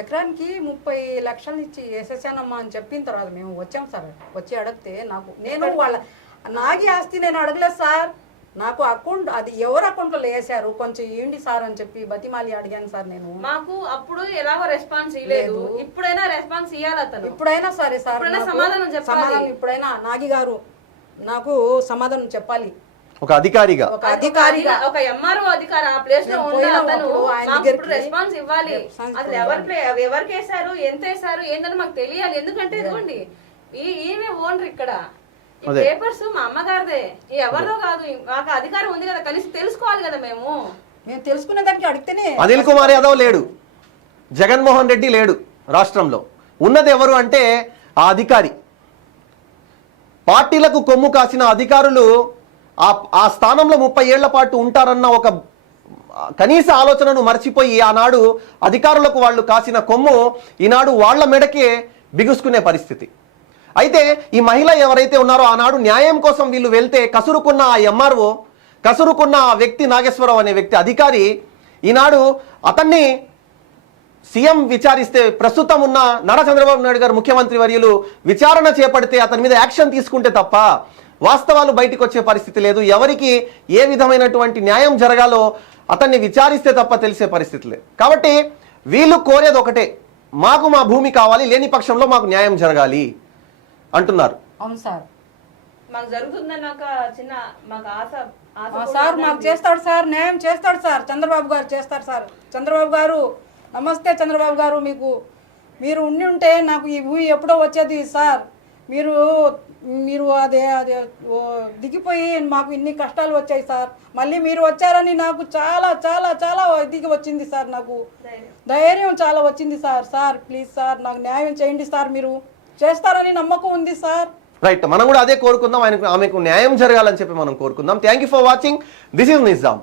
ఎకరానికి 30 లక్షలు ఇచ్చి వేసేసానమ్మా అని చెప్పిన తర్వాత మేము వచ్చాం సార్. వచ్చి అడిగితే నేను వాళ్ళ నాగి ఆస్తి నేను అడగలేదు సార్. నాకు అకౌంట్ అది ఎవరు అకౌంట్లో వేసారు కొంచెం ఏంటి సార్ అని చెప్పి బతిమాలి అడిగాను సార్. నేను మాకు అప్పుడు ఎలాగో రెస్పాన్స్ ఇవ్వలేదు, ఇప్పుడైనా రెస్పాన్స్ ఇవ్వాలి అతను. ఇప్పుడైనా సరే సార్ సమాధానం చెప్పాలి. ఇప్పుడైనా నాగి గారు నాకు సమాధానం చెప్పాలి. ఒక అధికారిగా ఒక ఎంఆర్ఓ అధికారి ఆ ప్లేస్ లో ఉన్న అతను రెస్పాన్స్ ఇవ్వాలి. అసలు ఎవరికి వేసారు, ఎంత వేసారు ఏంటని మాకు తెలియాలి. ఎందుకంటే ఇదిగోండి ఈమె ఓనర్ ఇక్కడ, ఈ పేపర్స్ మా అమ్మగారిదే, ఎవరిదో కాదు. మాకు అధికారం ఉంది కదా, కలిసి తెలుసుకోవాలి కదా. మేము తెలుసుకునే దానికి అడిగితేనే అనిల్ కుమార్ యాదవ్ లేడు, జగన్మోహన్ రెడ్డి లేడు, రాష్ట్రంలో ఉన్నది ఎవరు అంటే ఆ అధికారి. పార్టీలకు కొమ్ము కాసిన అధికారులు ఆ స్థానంలో 30 ఏళ్ల పాటు ఉంటారన్న ఒక కనీస ఆలోచనను మర్చిపోయి ఆనాడు అధికారులకు వాళ్ళు కాసిన కొమ్ము ఈనాడు వాళ్ల మెడకే బిగుసుకునే పరిస్థితి. అయితే ఈ మహిళ ఎవరైతే ఉన్నారో ఆనాడు న్యాయం కోసం వీళ్ళు వెళ్తే కసురుకున్న ఆ ఎంఆర్ఓ, కసురుకున్న ఆ వ్యక్తి నాగేశ్వరరావు అనే వ్యక్తి అధికారి ఈనాడు అతన్ని సీఎం విచారిస్తే, ప్రస్తుతం ఉన్న నారా చంద్రబాబు నాయుడు గారు ముఖ్యమంత్రి వర్యులు విచారణ చేపడితే అతని మీద యాక్షన్ తీసుకుంటే తప్ప వాస్తవాలు బయటకు వచ్చే పరిస్థితి లేదు. ఎవరికి ఏ విధమైనటువంటి న్యాయం జరగాలో అతన్ని విచారిస్తే తప్ప తెలిసే పరిస్థితి లేదు. కాబట్టి వీళ్ళు కోరేది ఒకటే, మాకు మా భూమి కావాలి, లేని పక్షంలో మాకు న్యాయం జరగాలి అంటున్నారు. అవును సార్, మాకు జరుగుతుందని ఒక చిన్న మాకు ఆశ సార్. మాకు చేస్తాడు సార్, న్యాయం చేస్తాడు సార్. చంద్రబాబు గారు చేస్తారు సార్. చంద్రబాబు గారు నమస్తే. చంద్రబాబు గారు మీరు ఉండి ఉంటే నాకు ఈ భూమి ఎప్పుడో వచ్చేది సార్. మీరు అదే దిగిపోయి మాకు ఇన్ని కష్టాలు వచ్చాయి సార్. మళ్ళీ మీరు వచ్చారని నాకు చాలా చాలా చాలా దిగి వచ్చింది సార్. నాకు ధైర్యం చాలా వచ్చింది సార్. సార్ ప్లీజ్ సార్ నాకు న్యాయం చేయండి సార్. మీరు చేస్తారని నమ్మకం ఉంది సార్. రైట్, మనం కూడా అదే కోరుకుందాం. ఆమెకు న్యాయం జరగాలని చెప్పి మనం కోరుకుందాం. Thank you for watching. This is Nizam.